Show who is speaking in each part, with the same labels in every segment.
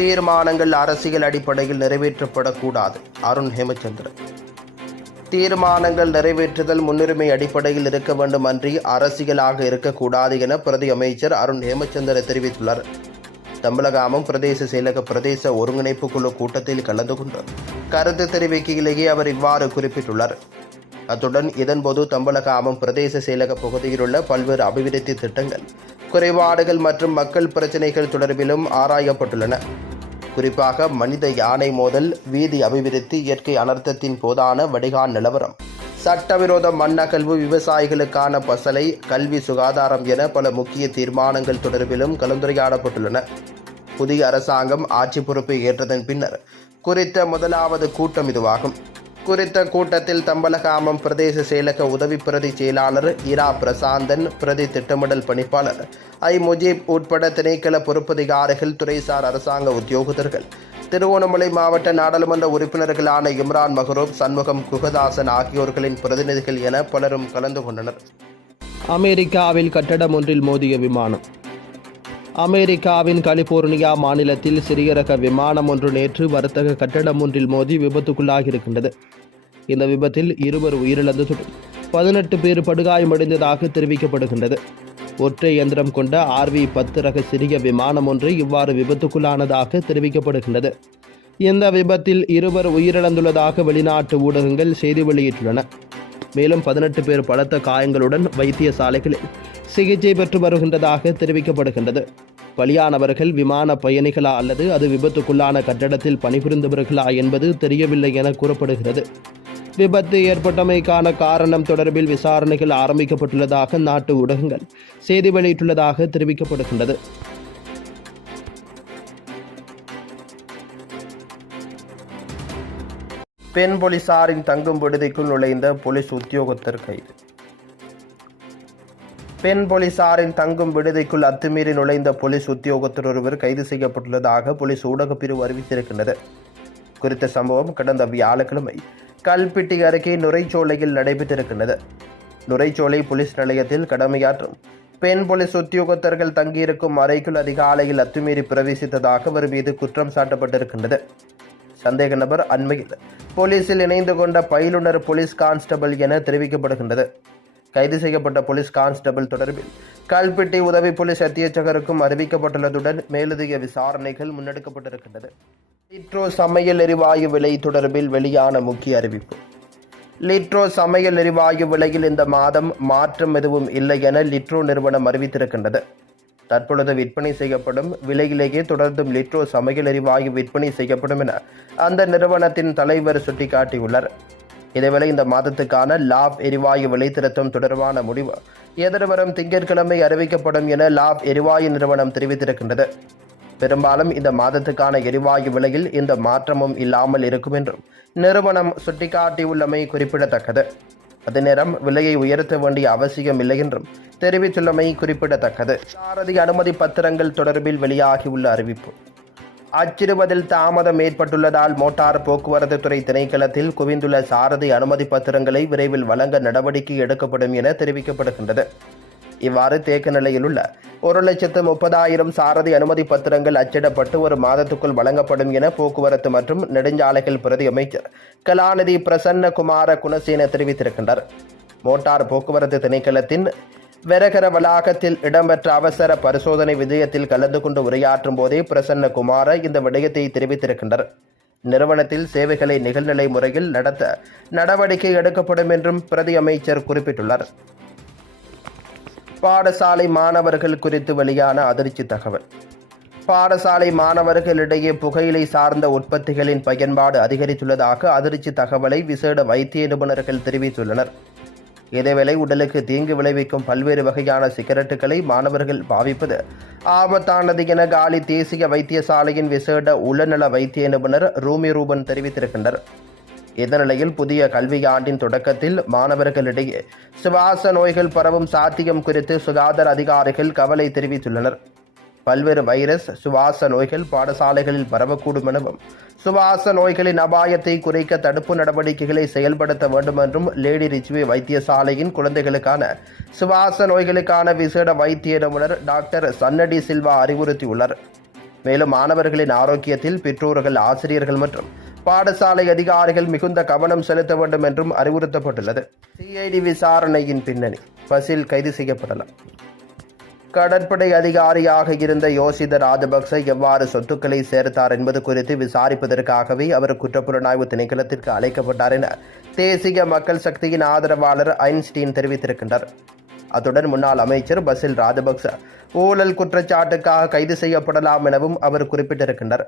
Speaker 1: தீர்மானங்கள் அரசியல் அடிப்படையில் நிறைவேற்றப்படக்கூடாது. அருண் ஹேமச்சந்திரன். தீர்மானங்கள் நிறைவேற்றுதல் முன்னுரிமை அடிப்படையில் இருக்க வேண்டும் அன்றி அரசியலாக இருக்கக்கூடாது என பிரதி அமைச்சர் அருண் ஹேமச்சந்திர தெரிவித்துள்ளார். தம்பலகாமம் பிரதேச செயலக பிரதேச ஒருங்கிணைப்பு குழு கூட்டத்தில் கலந்து கொண்டு கருத்து தெரிவிக்கையிலேயே அவர் இவ்வாறு குறிப்பிட்டுள்ளார். அத்துடன் இதன்போது தம்பலகாமம் பிரதேச செயலக பகுதியில் உள்ள பல்வேறு அபிவிருத்தி திட்டங்கள் குறைபாடுகள் மற்றும் மக்கள் பிரச்சினைகள் தொடர்பிலும் ஆராயப்பட்டுள்ளன. குறிப்பாக மனித யானை மோதல் வீதி அபிவிருத்தி இயற்கை அனர்த்தத்தின் போதான வடிகான் நிலவரம். சட்டவிரோத மண்ணகழ்வு விவசாயிகளுக்கான பசலை கல்வி சுகாதாரம் என பல முக்கிய தீர்மானங்கள் தொடர்பிலும் கலந்துரையாடப்பட்டுள்ளன. புதிய அரசாங்கம் ஆட்சி பொறுப்பை ஏற்றதன் பின்னர் குறித்த முதலாவது கூட்டம் இதுவாகும். குறித்த கூட்டத்தில் தம்பலகாமம் பிரதேச செயலக உதவி பிரதி செயலாளர் இரா பிரசாந்தன் பிரதி திட்டமிடல் பணிப்பாளர் ஐ. முஜீப் உட்பட திணைக்கள பொறுப்பதிகாரிகள் துறைசார் அரசாங்க உத்தியோகத்தர்கள். திருவோணமலை மாவட்ட நாடாளுமன்ற உறுப்பினர்களான இம்ரான் மஹரூப் சண்முகம் குகதாசன் ஆகியோர்களின் பிரதிநிதிகள் என பலரும் கலந்து கொண்டனர்.
Speaker 2: அமெரிக்காவில் கட்டடம் ஒன்றில் மோதிய விமானம் அமெரிக்காவின் கலிபோர்னியா மாநிலத்தில் சிறிய ரக விமானம் ஒன்று நேற்று வர்த்தக கட்டடம் ஒன்றில் மோதி விபத்துக்குள்ளாகியிருக்கின்றது. இந்த விபத்தில் இருவர் உயிரிழந்ததுடன் பதினெட்டு பேர் படுகாயமடைந்ததாக தெரிவிக்கப்படுகின்றது. ஒற்றை இயந்திரம் கொண்ட ஆர்வி பத்து ரக சிறிய விமானம் ஒன்று இவ்வாறு விபத்துக்குள்ளானதாக தெரிவிக்கப்படுகின்றது. இந்த விபத்தில் இருவர் உயிரிழந்துள்ளதாக வெளிநாட்டு ஊடகங்கள் செய்தி வெளியிட்டுள்ளன. மேலும் பதினெட்டு பேர் பலத்த காயங்களுடன் வைத்தியசாலைகளில் சிகிச்சை பெற்று வருகின்றதாக தெரிவிக்கப்படுகின்றது. பலியானவர்கள் விமான பயணிகளா அல்லது அது விபத்துக்குள்ளான கட்டடத்தில் பணிபுரிந்தவர்களா என்பது தெரியவில்லை என கூறப்படுகிறது. விபத்து ஏற்பட்டமைக்கான காரணம் தொடர்பில் விசாரணைகள் ஆரம்பிக்கப்பட்டுள்ளதாக நாட்டு ஊடகங்கள் செய்தி வெளியிட்டுள்ளதாக தெரிவிக்கப்படுகின்றது.
Speaker 1: பெண் போலீசாரின் தங்கும் விடுதிக்குள் நுழைந்த போலீஸ் உத்தியோகத்தர் கைது. பெண் போலீசாரின் தங்கும் விடுதிக்குள் அத்துமீறி நுழைந்த போலீஸ் உத்தியோகத்தர் ஒருவர் கைது செய்யப்பட்டுள்ளதாக போலீஸ் ஊடகப் பிரிவு அறிவித்திருக்கின்றது. குறித்த சம்பவம் கடந்த வியாழக்கிழமை கல்பிட்டி அருகே நுரைச்சோலையில் நடைபெற்றிருக்கின்றது. நுரைச்சோலை போலீஸ் நிலையத்தில் கடமையாற்றும் பெண் போலீஸ் உத்தியோகத்தர்கள் தங்கியிருக்கும் அறைக்குள் அதிகாலையில் அத்துமீறி பிரவேசித்ததாக அவர் மீது குற்றம் சாட்டப்பட்டிருக்கின்றது. சந்தேக நபர் அண்மையில் போலீசில் இணைந்து கொண்ட பயிலுனர் போலீஸ் கான்ஸ்டபிள் என தெரிவிக்கப்படுகின்றது. கைது செய்யப்பட்ட போலீஸ் கான்ஸ்டபிள் தொடர்பில் கல்பிட்டி உதவி போலீஸ் அத்தியட்சகருக்கும் அறிவிக்கப்பட்டுள்ளதுடன் மேலதிக விசாரணைகள் முன்னெடுக்கப்பட்டிருக்கின்றது லிட்ரோ சமையல் எரிவாயு விலை தொடர்பில் வெளியான முக்கிய அறிவிப்பு. லிட்ரோ சமையல் எரிவாயு விலையில் இந்த மாதம் மாற்றம் எதுவும் இல்லை என லிட்ரோ நிறுவனம் அறிவித்திருக்கின்றது. தற்பொழுது விற்பனை செய்யப்படும் விலையிலேயே தொடர்ந்தும் லிட்ரோ சமையல் எரிவாயு விற்பனை செய்யப்படும் என அந்த நிறுவனத்தின் தலைவர் சுட்டிக்காட்டியுள்ளார். இதேவேளை இந்த மாதத்துக்கான லாப் எரிவாயு விலை திருத்தம் தொடர்பான முடிவு எதிர்வரும் திங்கட்கிழமை அறிவிக்கப்படும் என லாப் எரிவாயு நிறுவனம் தெரிவித்திருக்கின்றது. பெரும்பாலும் இந்த மாதத்துக்கான எரிவாயு விலையில் இந்த மாற்றமும் இல்லாமல் இருக்கும் என்றும் நிறுவனம் சுட்டிக்காட்டியுள்ளமை குறிப்பிடத்தக்கது. அதே நேரம் விலையை உயர்த்த வேண்டிய அவசியம் இல்லை என்றும் தெரிவித்துள்ளமை குறிப்பிடத்தக்கது. சாரதி அனுமதி பத்திரங்கள் தொடர்பில் வெளியாகியுள்ள அறிவிப்பு. அச்சிடுவதில் தாமதம் ஏற்பட்டுள்ளதால் மோட்டார் போக்குவரத்து துறை திணைக்களத்தில் குவிந்துள்ள சாரதி அனுமதி பத்திரங்களை விரைவில் வழங்க நடவடிக்கை எடுக்கப்படும் என தெரிவிக்கப்படுகின்றது. இவ்வாறு தேக்க நிலையில் உள்ள ஒரு லட்சத்து முப்பதாயிரம் சாரதி அனுமதி பத்திரங்கள் அச்சிடப்பட்டு ஒரு மாதத்துக்குள் வழங்கப்படும் என போக்குவரத்து மற்றும் நெடுஞ்சாலைகள் பிரதி அமைச்சர் கலாநிதி பிரசன்ன குமார குணசேன தெரிவித்திருக்கின்றார். மோட்டார் போக்குவரத்து திணைக்களத்தின் வெரகர வளாகத்தில் இடம்பெற்ற அவசர பரிசோதனை விஜயத்தில் கலந்து கொண்டு உரையாற்றும் போதே பிரசன்னகுமார இந்த விடயத்தை தெரிவித்திருக்கின்றார் நிறுவனத்தில் சேவைகளை நிகழ்நிலை முறையில் நடத்த நடவடிக்கை எடுக்கப்படும் என்றும் பிரதி அமைச்சர் குறிப்பிட்டுள்ளார். பாடசாலை மாணவர்கள் குறித்து வெளியான அதிர்ச்சி தகவல். பாடசாலை மாணவர்களிடையே புகையிலை சார்ந்த உற்பத்திகளின் பயன்பாடு அதிகரித்துள்ளதாக அதிர்ச்சி தகவலை விசேட வைத்திய நிபுணர்கள் தெரிவித்துள்ளனர். இதேவேளை உடலுக்கு தீங்கு விளைவிக்கும் பல்வேறு வகையான சிகரெட்டுகளை மாணவர்கள் பாவிப்பது. ஆபத்தானது என காலி தேசிய வைத்தியசாலையின் விசேட உளநல வைத்திய நிபுணர் ரூமி ரூபன் தெரிவித்திருக்கின்றனர் இந்த நிலையில் புதிய கல்வியாண்டின் தொடக்கத்தில் மாணவர்களிடையே சுவாச நோய்கள் பரவும் சாத்தியம் குறித்து சுகாதார அதிகாரிகள் கவலை தெரிவித்துள்ளனர். பல்வேறு வைரஸ் சுவாச நோய்கள் பாடசாலைகளில் பரவக்கூடும் எனவும் சுவாச நோய்களின் அபாயத்தை குறைக்க தடுப்பு நடவடிக்கைகளை செயல்படுத்த வேண்டும் என்றும் லேடி ரிச்வே வைத்தியசாலையின் குழந்தைகளுக்கான சுவாச நோய்களுக்கான விசேட வைத்திய நிபுணர் டாக்டர் சன்னடி சில்வா அறிவுறுத்தியுள்ளார். மேலும் மாணவர்களின் ஆரோக்கியத்தில் பெற்றோர்கள் ஆசிரியர்கள் மற்றும் பாடசாலை அதிகாரிகள் மிகுந்த கவனம் செலுத்த வேண்டும் என்றும் அறிவுறுத்தப்பட்டுள்ளது. சிஐடி விசாரணையின் பின்னணி பசில் கைது செய்யப்படலாம். கடற்படை அதிகாரியாக இருந்த யோசித ராஜபக்ச எவ்வாறு சொத்துக்களை சேர்த்தார் என்பது குறித்து விசாரிப்பதற்காகவே அவர் குற்றப்புலனாய்வு திணைக்களத்திற்கு அழைக்கப்பட்டார் என தேசிய மக்கள் சக்தியின் ஆதரவாளர் ஐன்ஸ்டீன் தெரிவித்திருக்கின்றார். அத்துடன் முன்னாள் அமைச்சர் பசில் ராஜபக்ச ஊழல் குற்றச்சாட்டுக்காக கைது செய்யப்படலாம் எனவும் அவர் குறிப்பிட்டிருக்கின்றார்.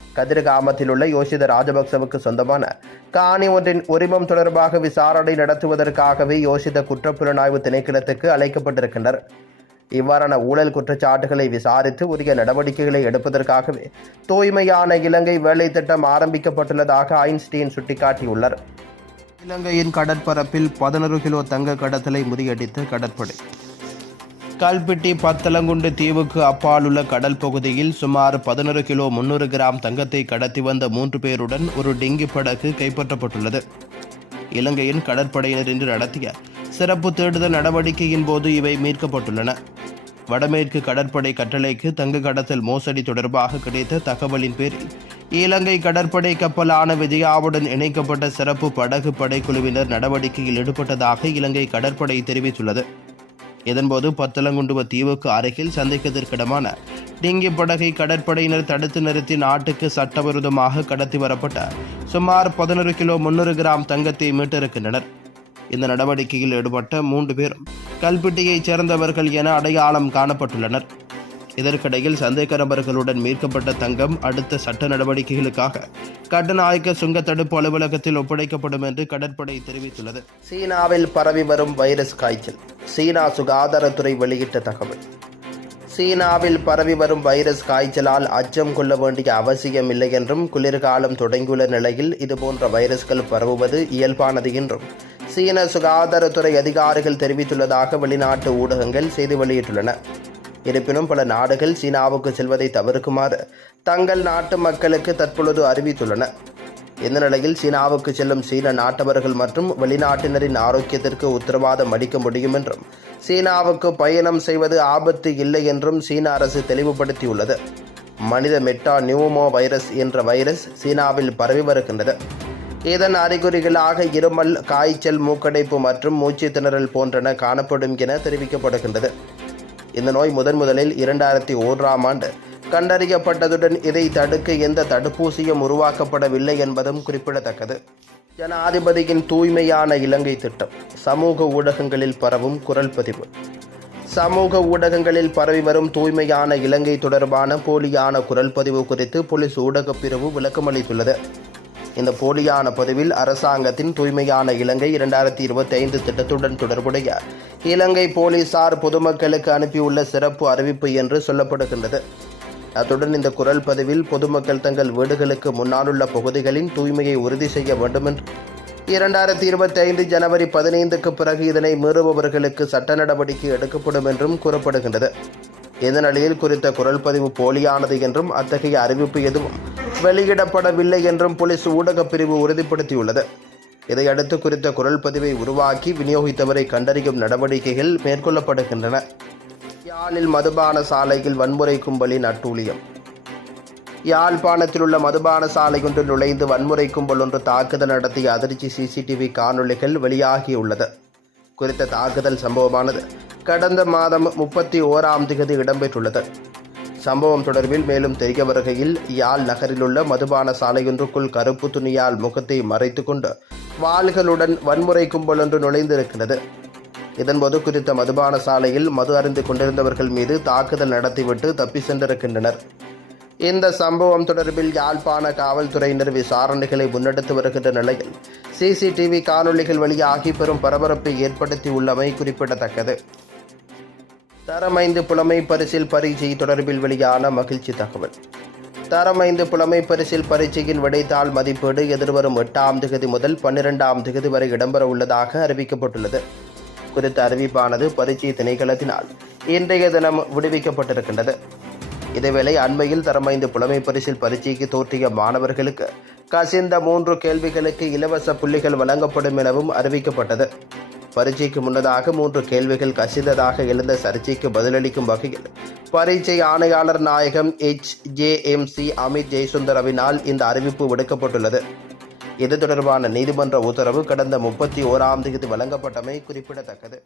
Speaker 1: கதிர்காமத்தில் உள்ள யோசித ராஜபக்சவுக்கு சொந்தமான காணி ஒன்றின் உரிமம் தொடர்பாக விசாரணை நடத்துவதற்காகவே யோசித குற்றப்புலனாய்வு திணைக்களத்துக்கு அழைக்கப்பட்டிருக்கின்றனர் இவ்வாறான ஊழல் குற்றச்சாட்டுகளை விசாரித்து உரிய நடவடிக்கைகளை எடுப்பதற்காகவே தூய்மையான இலங்கை வேலை திட்டம் ஆரம்பிக்கப்பட்டுள்ளதாக ஐன்ஸ்டீன் சுட்டிக்காட்டியுள்ளார். இலங்கையின் கடற்பரப்பில் பதினொரு கிலோ தங்க கடத்தலை முறியடித்து கடற்படை. கல்பிட்டி பத்தலங்குண்டு தீவுக்கு அப்பால் உள்ள கடல் பகுதியில் சுமார் பதினொரு கிலோ முன்னூறு கிராம் தங்கத்தை கடத்தி வந்த மூன்று பேருடன் ஒரு டிங்கி படகு கைப்பற்றப்பட்டுள்ளது. இலங்கையின் கடற்படையினர் இன்று நடத்திய சிறப்பு தேடுதல் நடவடிக்கையின் போது இவை மீட்கப்பட்டுள்ளன. வடமேற்கு கடற்படை கட்டளைக்கு தங்க கடத்தல் மோசடி தொடர்பாக கிடைத்த தகவலின் பேரில் இலங்கை கடற்படை கப்பலான விஜயாவுடன் இணைக்கப்பட்ட சிறப்பு படகு படைக்குழுவினர் நடவடிக்கையில் ஈடுபட்டதாக இலங்கை கடற்படை தெரிவித்துள்ளது. இதன்போது பத்தலங்குண்டுவ தீவுக்கு அருகில் சந்தேகத்திற்கிடமான டிங்கி படகை கடற்படையினர் தடுத்து நிறுத்தி நாட்டுக்கு சட்டவிரோதமாக கடத்தி வரப்பட்ட சுமார் பதினொரு கிலோ முன்னூறு கிராம் தங்கத்தை மீட்டிருக்கின்றனர் இந்த நடவடிக்கையில் ஈடுபட்ட மூன்று பேரும் கல்பிட்டியைச் சேர்ந்தவர்கள் என அடையாளம் காணப்பட்டுள்ளனர். இதற்கிடையில் சந்தேக நபர்களுடன் மீட்கப்பட்ட தங்கம் அடுத்த சட்ட நடவடிக்கைகளுக்காக கட்டுநாயக்க சுங்க தடுப்பு அலுவலகத்தில் ஒப்படைக்கப்படும் என்று கடற்படை தெரிவித்துள்ளது. சீனாவில் பரவி வரும் வைரஸ் காய்ச்சல். சீனா சுகாதாரத்துறை வெளியிட்ட தகவல். சீனாவில் பரவி வரும் வைரஸ் காய்ச்சலால் அச்சம் கொள்ள வேண்டிய அவசியமில்லை என்றும் குளிர்காலம் தொடங்கியுள்ள நிலையில் இதுபோன்ற வைரஸ்கள் பரவுவது இயல்பானது என்றும் சீன சுகாதாரத்துறை அதிகாரிகள் தெரிவித்துள்ளதாக வெளிநாட்டு ஊடகங்கள் செய்தி வெளியிட்டுள்ளன. இருப்பினும் பல நாடுகள் சீனாவுக்கு செல்வதை தவிர்க்குமாறு தங்கள் நாட்டு மக்களுக்கு தற்பொழுது அறிவித்துள்ளன. இந்த நிலையில் சீனாவுக்கு செல்லும் சீன நாட்டவர்கள் மற்றும் வெளிநாட்டினரின் ஆரோக்கியத்திற்கு உத்தரவாதம் அளிக்க முடியும் என்றும் சீனாவுக்கு பயணம் செய்வது ஆபத்து இல்லை என்றும் சீன அரசு தெளிவுபடுத்தியுள்ளது. மனித மெட்டா நியூமோ வைரஸ் என்ற வைரஸ் சீனாவில் பரவி வருகின்றது. இதன் அறிகுறிகளாக இருமல் காய்ச்சல் மூக்கடைப்பு மற்றும் மூச்சு திணறல் போன்றன காணப்படும் என தெரிவிக்கப்படுகின்றது. இந்த நோய் முதன் முதலில் இரண்டாயிரத்தி ஓராம் ஆண்டு கண்டறியப்பட்டதுடன் இதை தடுக்க எந்த தடுப்பூசியும் உருவாக்கப்படவில்லை என்பதும் குறிப்பிடத்தக்கது. ஜனாதிபதியின் தூய்மையான இலங்கை திட்டம் சமூக ஊடகங்களில் பரவும் குரல் பதிவு. சமூக ஊடகங்களில் பரவி வரும் தூய்மையான இலங்கை தொடர்பான போலியான குரல் பதிவு குறித்து போலீஸ் ஊடகப் பிரிவு விளக்கமளித்துள்ளது. இந்த போலியான பதிவில் அரசாங்கத்தின் தூய்மையான இலங்கை இரண்டாயிரத்தி இருபத்தி ஐந்து திட்டத்துடன் தொடர்புடைய இலங்கை போலீசார் பொதுமக்களுக்கு அனுப்பியுள்ள சிறப்பு அறிவிப்பு என்று சொல்லப்படுகின்றது. அத்துடன் இந்த குரல் பதிவில் பொதுமக்கள் தங்கள் வீடுகளுக்கு முன்னாலுள்ள பகுதிகளின் தூய்மையை உறுதி செய்ய வேண்டும் என்று இரண்டாயிரத்தி இருபத்தி ஐந்து ஜனவரி பதினைந்துக்கு பிறகு இதனை மீறுபவர்களுக்கு சட்ட நடவடிக்கை எடுக்கப்படும் என்றும் கூறப்படுகின்றது. இந்த நிலையில் குறித்த குரல் பதிவு போலியானது என்றும் அத்தகைய அறிவிப்பு எதுவும் வெளியிடப்படவில்லை என்றும் போலீஸ் ஊடகப் பிரிவு உறுதிப்படுத்தியுள்ளது. இதையடுத்து குறித்த குரல் பதிவை உருவாக்கி விநியோகித்தவரை கண்டறியும் நடவடிக்கைகள் மேற்கொள்ளப்படுகின்றன. யாழில் மதுபான சாலையில் வன்முறை கும்பலின் அட்டூழியம் யாழ்ப்பாணத்தில் உள்ள மதுபான சாலை ஒன்றில் நுழைந்து வன்முறை கும்பல் ஒன்று தாக்குதல் நடத்திய அதிர்ச்சி சிசிடிவி காணொளிகள் வெளியாகியுள்ளது. குறித்த தாக்குதல் சம்பவமானது கடந்த மாதம் முப்பத்தி ஓராம் தேதி இடம்பெற்றுள்ளது. சம்பவம் தொடர்பில் மேலும் தெரிய வருகையில் யாழ் நகரிலுள்ள மதுபான சாலையொன்றுக்குள் கருப்பு துணியால் முகத்தை மறைத்துக்கொண்டு வாள்களுடன் வன்முறை கும்பல் ஒன்று நுழைந்திருக்கிறது. இதன்போது குறித்த மதுபான சாலையில் மது அருந்து கொண்டிருந்தவர்கள் மீது தாக்குதல் நடத்திவிட்டு தப்பி சென்றிருக்கின்றனர். இந்த சம்பவம் தொடர்பில் யாழ்ப்பாண காவல்துறையினர் விசாரணைகளை முன்னெடுத்து வருகின்ற நிலையில் சிசிடிவி காணொளிகள் வழியாகி பெரும் பரபரப்பை ஏற்படுத்தியுள்ளமை குறிப்பிடத்தக்கது. தரமைந்து புலமை பரிசில் பரீட்சை தொடர்பில் வெளியான மகிழ்ச்சி தகவல். தரமைந்து புலமை பரிசில் பரீட்சையின் விடைத்தாள் மதிப்பீடு எதிர்வரும் எட்டாம் திகதி முதல் பன்னிரெண்டாம் திகதி வரை இடம்பெற உள்ளதாக அறிவிக்கப்பட்டுள்ளது. குறித்த அறிவிப்பானது பரீட்சை திணைக்களத்தினால் இன்றைய தினம் விடுவிக்கப்பட்டிருக்கின்றது. இதேவேளை அண்மையில் தரமைந்து புலமை பரிசில் பரீட்சைக்கு தோற்றிய மாணவர்களுக்கு கசிந்த மூன்று கேள்விகளுக்கு இலவச புள்ளிகள் வழங்கப்படும் எனவும் அறிவிக்கப்பட்டது. பரீட்சைக்கு முன்னதாக மூன்று கேள்விகள் கசிந்ததாக எழுந்த சர்ச்சைக்கு பதிலளிக்கும் வகையில் பரீட்சை ஆணையாளர் நாயகம் H J M C Amith ஜெயசுந்தரவினால் இந்த அறிவிப்பு விடுக்கப்பட்டுள்ளது. இது தொடர்பான நீதிமன்ற உத்தரவு கடந்த முப்பத்தி ஓராம் தேதி வழங்கப்பட்டமை குறிப்பிடத்தக்கது.